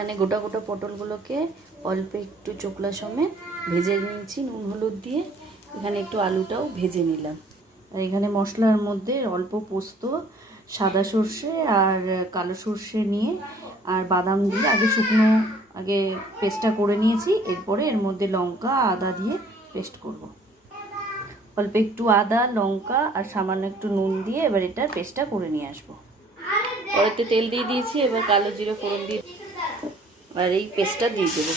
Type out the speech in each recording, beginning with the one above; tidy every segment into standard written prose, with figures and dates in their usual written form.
এখানে গোটা গোটা পটলগুলোকে অল্প একটু চোকলা সমেত ভেজে নিয়েছি নুন হলুদ দিয়ে। এখানে একটু আলুটাও ভেজে নিলাম। আর এখানে মশলার মধ্যে অল্প পোস্ত, সাদা সর্ষে আর কালো সর্ষে নিয়ে আর বাদাম দিয়ে আগে পেস্টটা করে নিয়েছি। এরপরে এর মধ্যে লঙ্কা আদা দিয়ে পেস্ট করব। অল্প একটু আদা লঙ্কা আর সামান্য একটু নুন দিয়ে এবার এটা পেস্টটা করে নিয়ে আসবো। কড়াইতে তেল দিয়ে দিয়েছি, এবার কালো জিরে ফোড়ন দিয়ে আর এই পেস্টটা দিয়ে দেবো।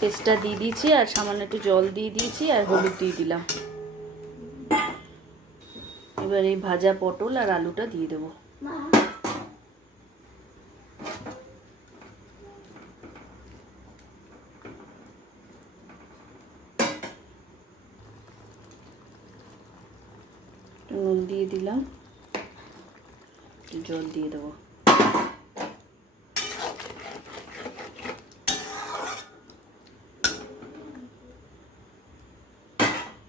পেস্টটা দিয়ে দিয়েছি আর সামান্য একটু জল দিয়ে দিয়েছি আর হলুদ দিয়ে দিলাম। এবার এই ভাজা পটল আর আলুটা দিয়ে দেবো। নুন দিয়ে দিলাম, জল দিয়ে দেবো।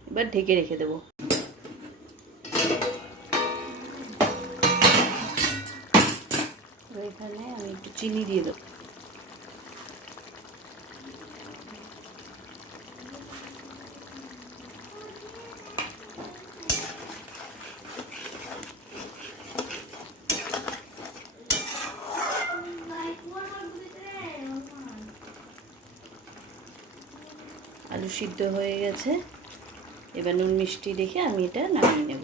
এবার ঢেকে রেখে দেবো। এখানে আমি একটু চিনি দিয়ে দেবো। আলু সিদ্ধ হয়ে গেছে, এবার নুন মিষ্টি দেখে আমি এটা নামিয়ে নেব।